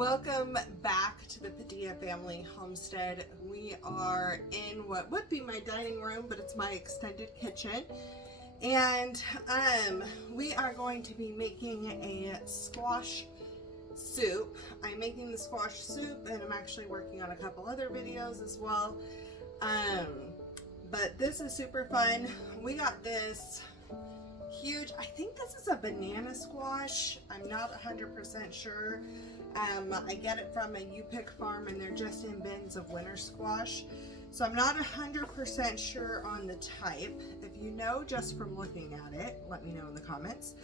Welcome back to the Padilla family homestead. We are in what would be my dining room, but it's my extended kitchen. And we are going to be making a squash soup. I'm making the squash soup and I'm actually working on a couple other videos as well. But this is super fun. We got this huge, I think this is a banana squash. I'm not 100% sure. I get it from a U-Pick farm and they're just in bins of winter squash. So I'm not 100% sure on the type. If you know just from looking at it, let me know in the comments.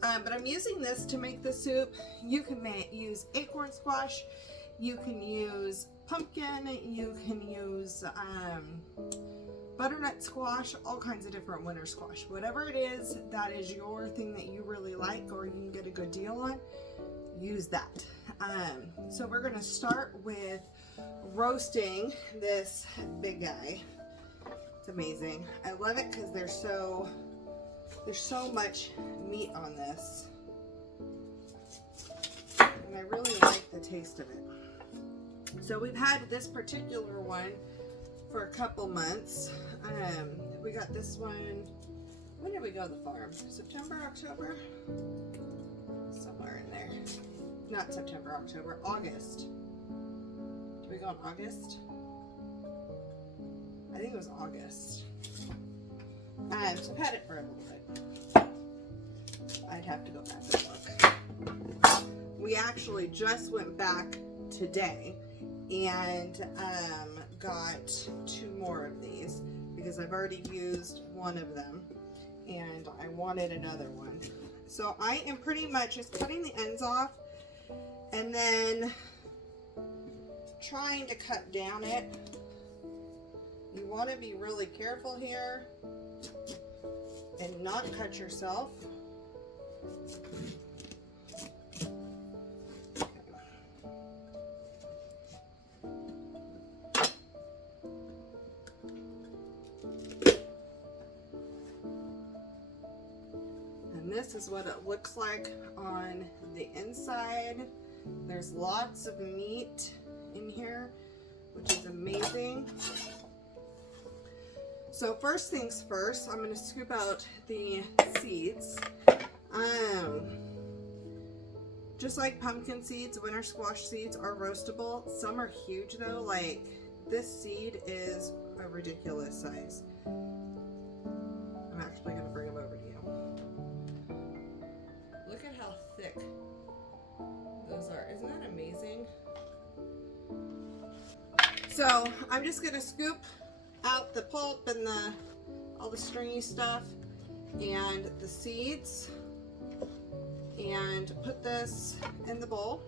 But I'm using this to make the soup. You can use acorn squash, you can use pumpkin, you can use butternut squash, all kinds of different winter squash. Whatever it is, that is your thing that you really like or you can get a good deal on, use that. So we're going to start with roasting this big guy. It's amazing. I love it because there's so much meat on this. And I really like the taste of it. So we've had this particular one for a couple months. We got this one, when did we go to the farm? September, October? Somewhere in there. Not September, October, August. Did we go in August? I think it was August. So I've had it for a little bit. I'd have to go back and look. We actually just went back today and got 2 more of these because I've already used one of them and I wanted another one. So I am pretty much just cutting the ends off and then trying to cut down it. You want to be really careful here and not cut yourself. This is what it looks like on the inside. There's lots of meat in here, which is amazing. So first things first, I'm going to scoop out the seeds. Just like pumpkin seeds, winter squash seeds are roastable. Some are huge though, like this seed is a ridiculous size. I'm actually going to bring them over to you. Look at how thick those are. Isn't that amazing? So I'm just going to scoop out the pulp and all the stringy stuff and the seeds and put this in the bowl.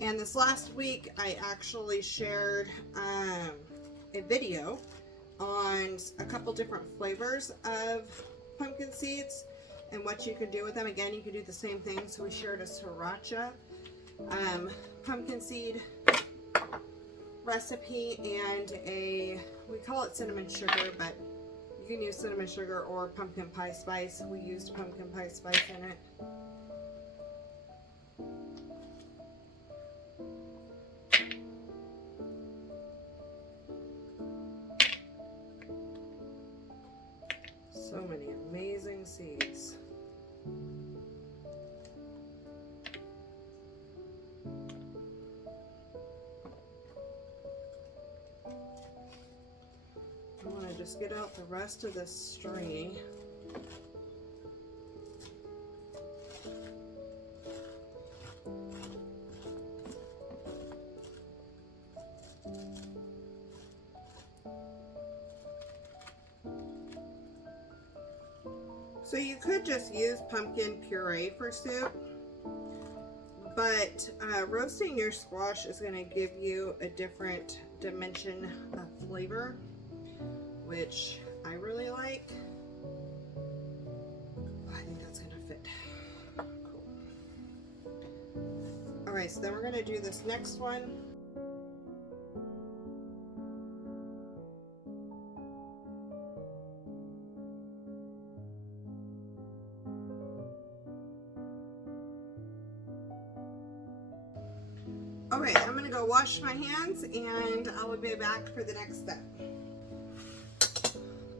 And this last week I actually shared a video on a couple different flavors of pumpkin seeds and what you can do with them. Again, you can do the same thing. So we shared a sriracha pumpkin seed recipe and we call it cinnamon sugar, but you can use cinnamon sugar or pumpkin pie spice. We used pumpkin pie spice in it. So many amazing seeds. I want to just get out the rest of this string. So you could just use pumpkin puree for soup, but roasting your squash is going to give you a different dimension of flavor, which I really like. I think that's going to fit. Cool. All right, so then we're going to do this next one. Okay, I'm gonna go wash my hands and I will be back for the next step.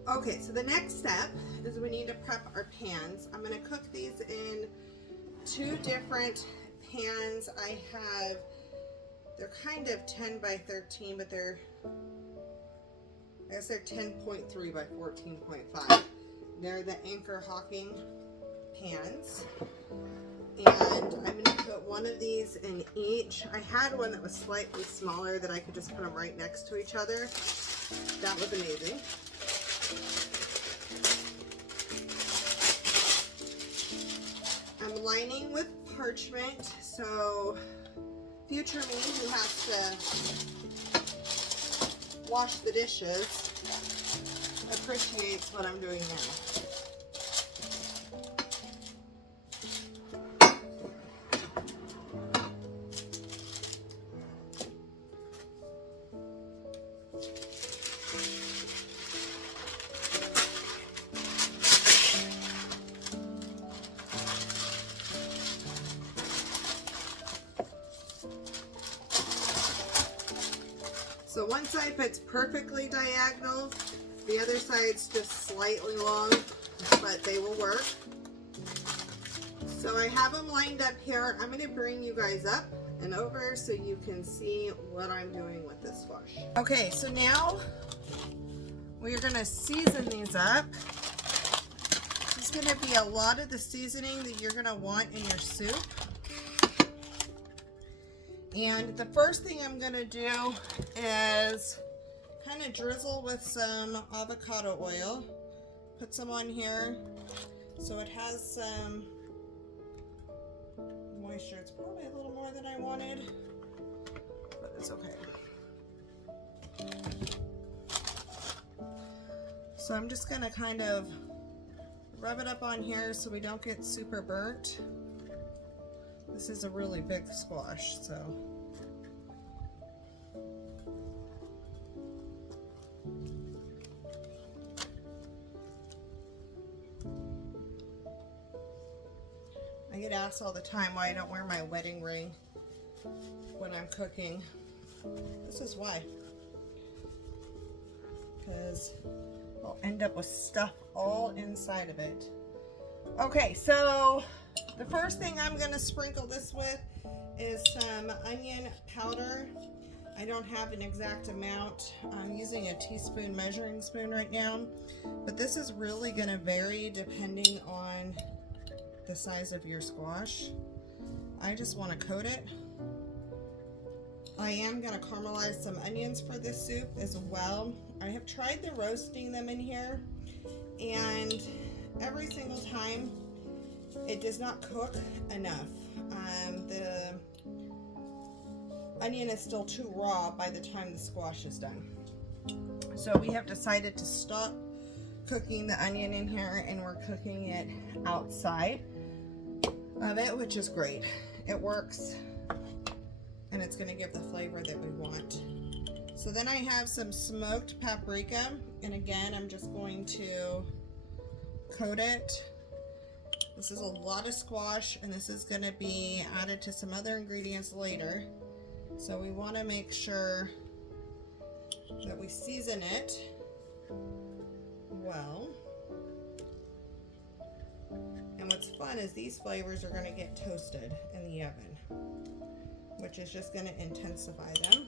Okay, so the next step is we need to prep our pans. I'm gonna cook these in 2 different pans. They're kind of 10 by 13, but I guess they're 10.3 by 14.5. They're the Anchor Hawking pans. And I'm going to put one of these in each. I had one that was slightly smaller that I could just put them right next to each other. That was amazing. I'm lining with parchment, so future me who has to wash the dishes appreciates what I'm doing now. So one side fits perfectly diagonal, the other side's just slightly long, but they will work. So I have them lined up here. I'm going to bring you guys up and over so you can see what I'm doing with this squash. Okay, so now we are going to season these up. This is going to be a lot of the seasoning that you're going to want in your soup. And the first thing I'm going to do is kind of drizzle with some avocado oil. Put some on here so it has some moisture. It's probably a little more than I wanted, but it's okay. So I'm just going to kind of rub it up on here so we don't get super burnt. This is a really big squash, so. I get asked all the time why I don't wear my wedding ring when I'm cooking. This is why. Because I'll end up with stuff all inside of it. Okay, so the first thing I'm going to sprinkle this with is some onion powder. I don't have an exact amount. I'm using a teaspoon measuring spoon right now, but this is really going to vary depending on the size of your squash. I just want to coat it. I am going to caramelize some onions for this soup as well. I have tried the roasting them in here, and every single time it does not cook enough. The onion is still too raw by the time the squash is done. So we have decided to stop cooking the onion in here, and we're cooking it outside of it, which is great. It works, and it's going to give the flavor that we want. So then I have some smoked paprika, and again, I'm just going to coat it. This is a lot of squash, and this is going to be added to some other ingredients later. So we want to make sure that we season it well. And what's fun is these flavors are going to get toasted in the oven, which is just going to intensify them.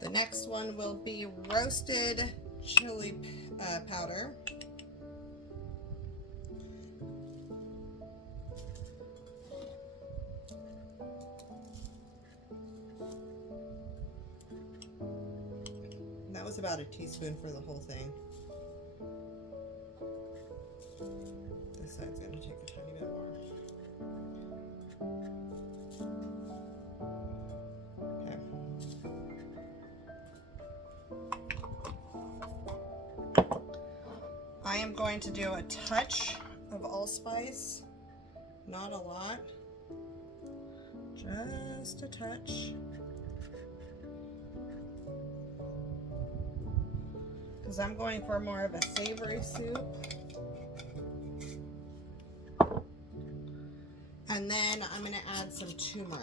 The next one will be roasted chili powder. That was about a teaspoon for the whole thing. This side's going to take a tiny bit more. I am going to do a touch of allspice, not a lot, just a touch, because I'm going for more of a savory soup. And then I'm going to add some turmeric.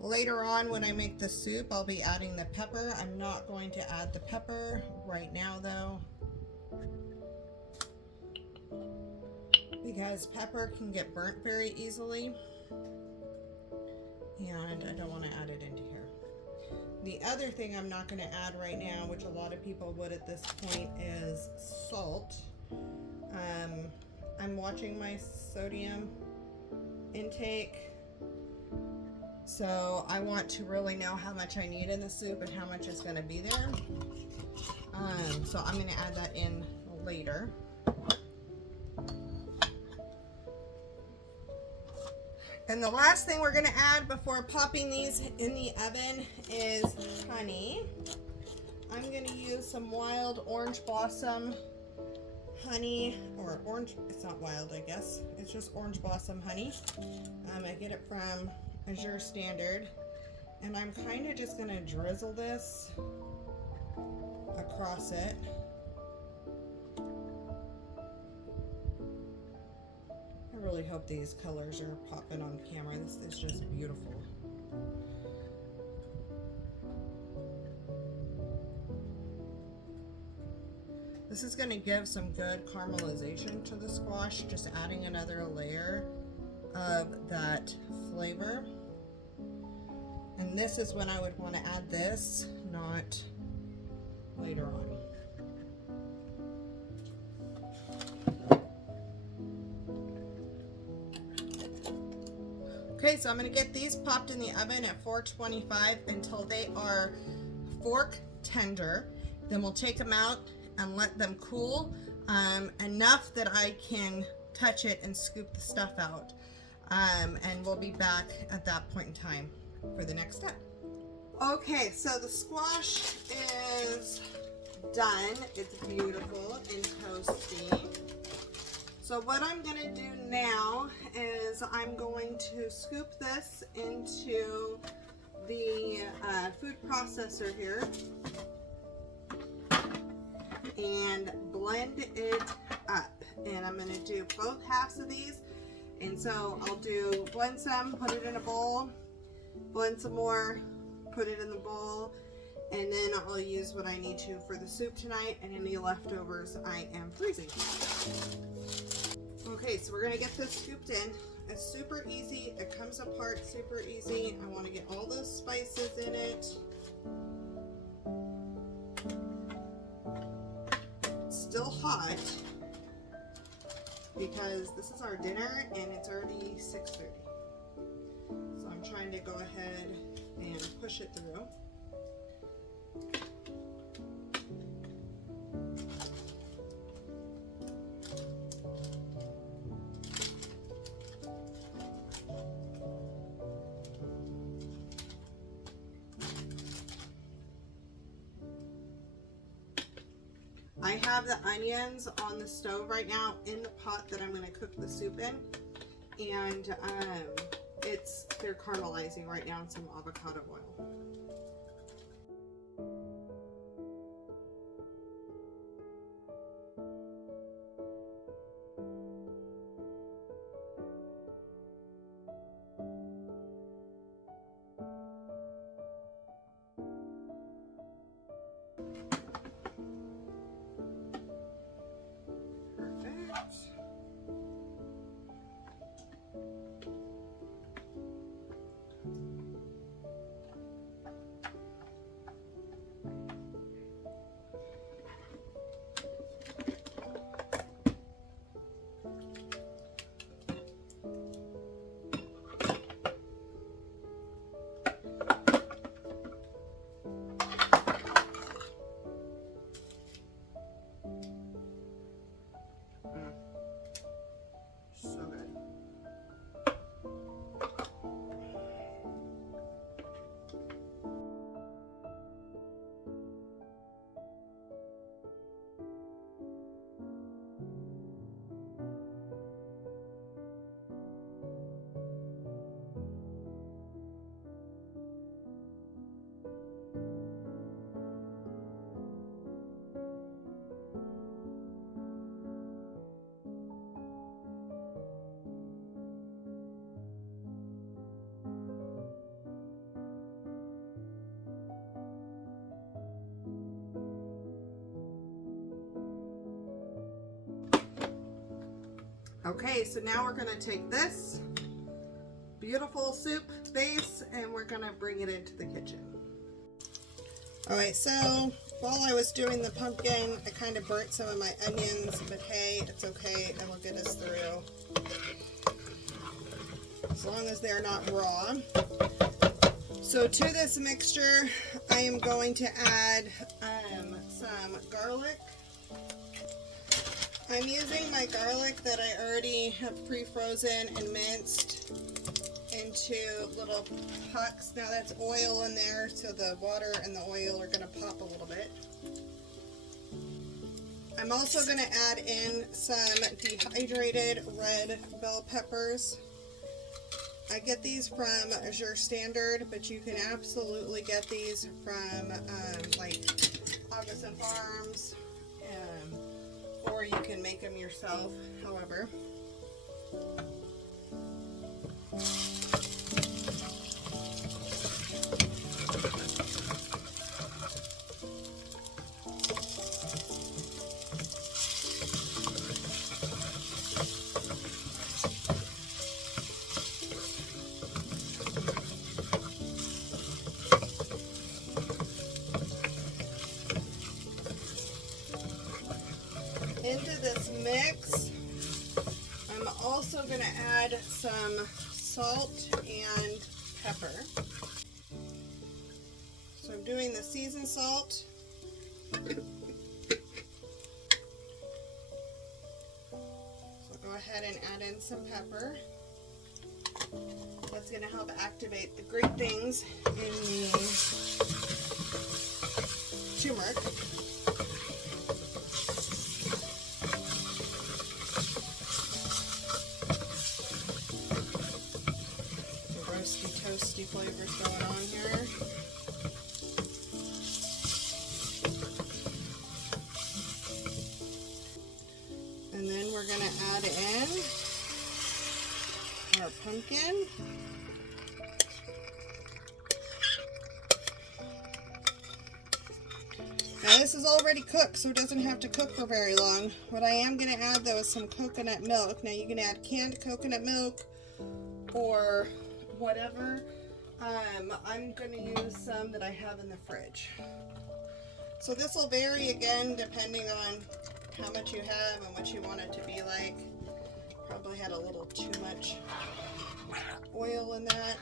Later on when I make the soup, I'll be adding the pepper. I'm not going to add the pepper right now though, because pepper can get burnt very easily, and I don't want to add it into here. The other thing I'm not going to add right now, which a lot of people would at this point, is salt. I'm watching my sodium intake, so I want to really know how much I need in the soup and how much is going to be there. So I'm going to add that in later. And the last thing we're going to add before popping these in the oven is honey. I'm going to use some wild orange blossom honey, or orange, it's not wild, I guess. It's just orange blossom honey. I get it from Azure standard. And I'm kind of just going to drizzle this across it. I really hope these colors are popping on camera. This is just beautiful. This is going to give some good caramelization to the squash, just adding another layer of that flavor. And this is when I would want to add this, not later on. Okay, so I'm going to get these popped in the oven at 425 until they are fork tender. Then we'll take them out and let them cool enough that I can touch it and scoop the stuff out. And we'll be back at that point in time for the next step. Okay, so the squash is done. It's beautiful and toasty. So what I'm going to do now is I'm going to scoop this into the food processor here and blend it up. And I'm going to do both halves of these. And so I'll blend some, put it in a bowl, blend some more, put it in the bowl, and then I'll use what I need to for the soup tonight, and any leftovers I am freezing. Okay, so we're gonna get this scooped in. It's super easy, it comes apart super easy. I wanna get all those spices in it. It's still hot because this is our dinner and it's already 6:30. So I'm trying to go ahead and push it through. I have the onions on the stove right now in the pot that I'm going to cook the soup in, and they're caramelizing right now in some avocado oil. Okay, so now we're gonna take this beautiful soup base and we're gonna bring it into the kitchen. All right, so while I was doing the pumpkin, I kind of burnt some of my onions, but hey, it's okay, it'll get us through. As long as they're not raw. So to this mixture, I am going to add some garlic. I'm using my garlic that I already have pre-frozen and minced into little pucks. Now that's oil in there, so the water and the oil are going to pop a little bit. I'm also going to add in some dehydrated red bell peppers. I get these from Azure Standard, but you can absolutely get these from like Augustin Farms, or you can make them yourself, however. Into this mix, I'm also going to add some salt and pepper. So I'm doing the seasoned salt. So go ahead and add in some pepper. That's going to help activate the great things in the turmeric. Toasty flavors going on here. And then we're going to add in our pumpkin. Now this is already cooked, so it doesn't have to cook for very long. What I am going to add though is some coconut milk. Now you can add canned coconut milk or whatever. I'm going to use some that I have in the fridge. So this will vary again depending on how much you have and what you want it to be like. Probably had a little too much oil in that.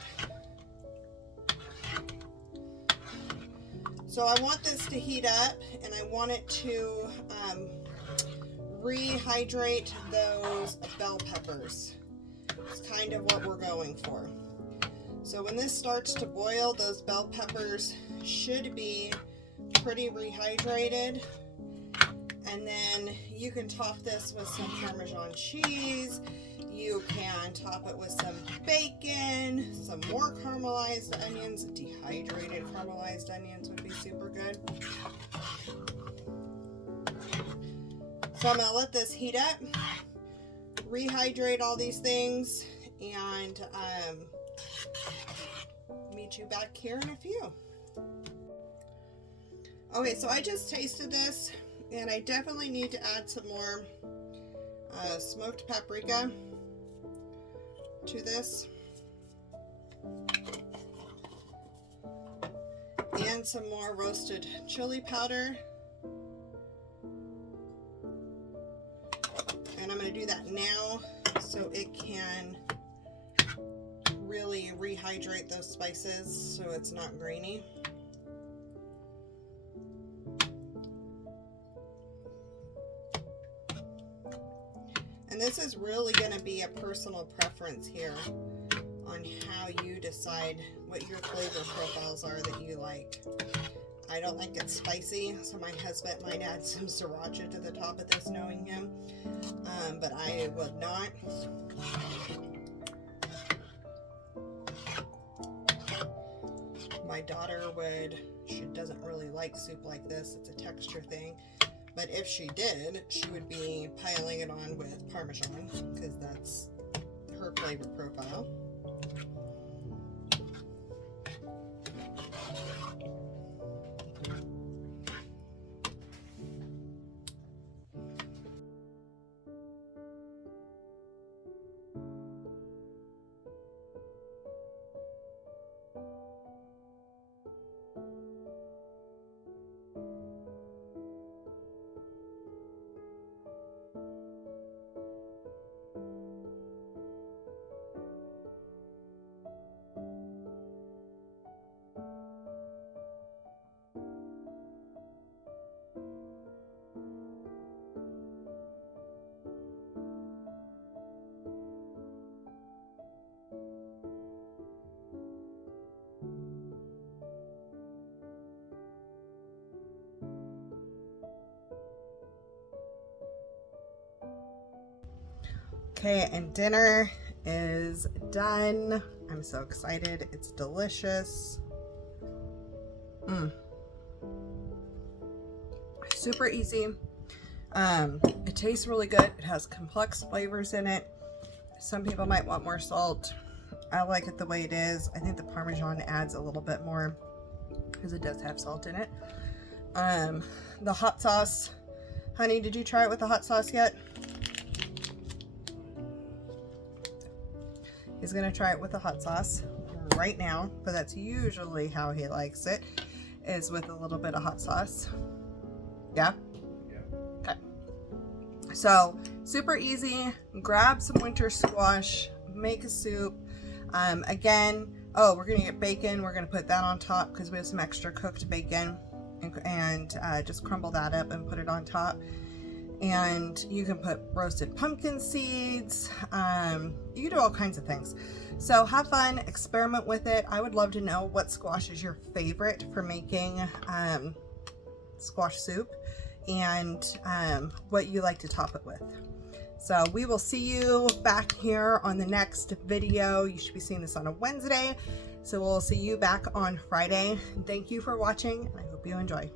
So I want this to heat up and I want it to rehydrate those bell peppers. It's kind of what we're going for. So when this starts to boil, those bell peppers should be pretty rehydrated. And then you can top this with some Parmesan cheese. You can top it with some bacon, some more caramelized onions. Dehydrated caramelized onions would be super good. So I'm going to let this heat up, rehydrate all these things, and meet you back here in a few. Okay, so I just tasted this and I definitely need to add some more smoked paprika to this and some more roasted chili powder, and I'm going to do that now so it can really rehydrate those spices so it's not grainy. And this is really going to be a personal preference here on how you decide what your flavor profiles are that you like. I don't like it spicy, so my husband might add some sriracha to the top of this, knowing him, but I would not. My daughter would. She doesn't really like soup like this. It's a texture thing. But if she did, she would be piling it on with Parmesan because that's her flavor profile. Okay, and dinner is done. I'm so excited. It's delicious. Super easy. It tastes really good. It has complex flavors in it. Some people might want more salt. I like it the way it is. I think the Parmesan adds a little bit more because it does have salt in it. The hot sauce. Honey, did you try it with the hot sauce yet? He's gonna try it with the hot sauce right now, but that's usually how he likes it, is with a little bit of hot sauce. Yeah? Okay. So, super easy. Grab some winter squash, make a soup. Again, oh, we're gonna get bacon. We're gonna put that on top because we have some extra cooked bacon, and just crumble that up and put it on top. And you can put roasted pumpkin seeds. You can do all kinds of things. So have fun, experiment with it. I would love to know what squash is your favorite for making squash soup, and what you like to top it with. So we will see you back here on the next video. You should be seeing this on a Wednesday. So we'll see you back on Friday. Thank you for watching, and I hope you enjoy.